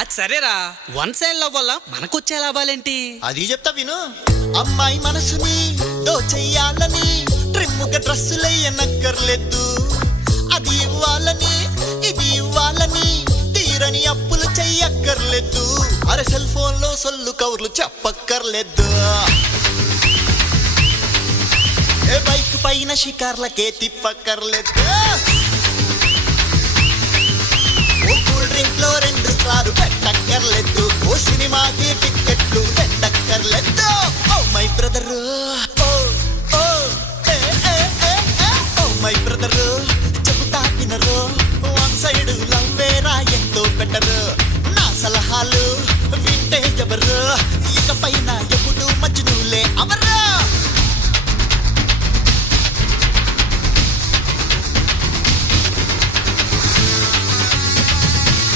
అది సరేరా, one side love వల్ల మనకొచ్చే లాభాలేంటి? అది చెప్తా విను. అమ్మాయి మనసుని దోచెయ్యాలని ట్రిమ్ముగా డ్రెస్సులయ్యనక్కర్లేదు. అది ఇవ్వాలని ఇది ఇవ్వాలని తీరని అప్పులు చెయ్యక్కర్లేదు. అరే సెల్ ఫోన్ లో సొల్లు కవర్లు చెప్పక్కర్లేదు. ఏ బైక్ పైన షికార్లకే తిప్పక్కర్లేదు. ఓ కూల్ డ్రింక్ లో 2 స్టార్లు పెట్టక్కర్లేదు. ఓ సినిమాకి టిక్కెట్లు పెట్టక్కర్లేదు. ఓ మై బ్రదరు, ఓ ఓ ఏ ఏ ఏ ఏ ఓ మై బ్రదరు, చెబుతా వినరు. వన్ సైడ్ లవ్వేరా ఎంతో బెటరు. నా సలహాలు వింటే ఎవరు, ఇకపైన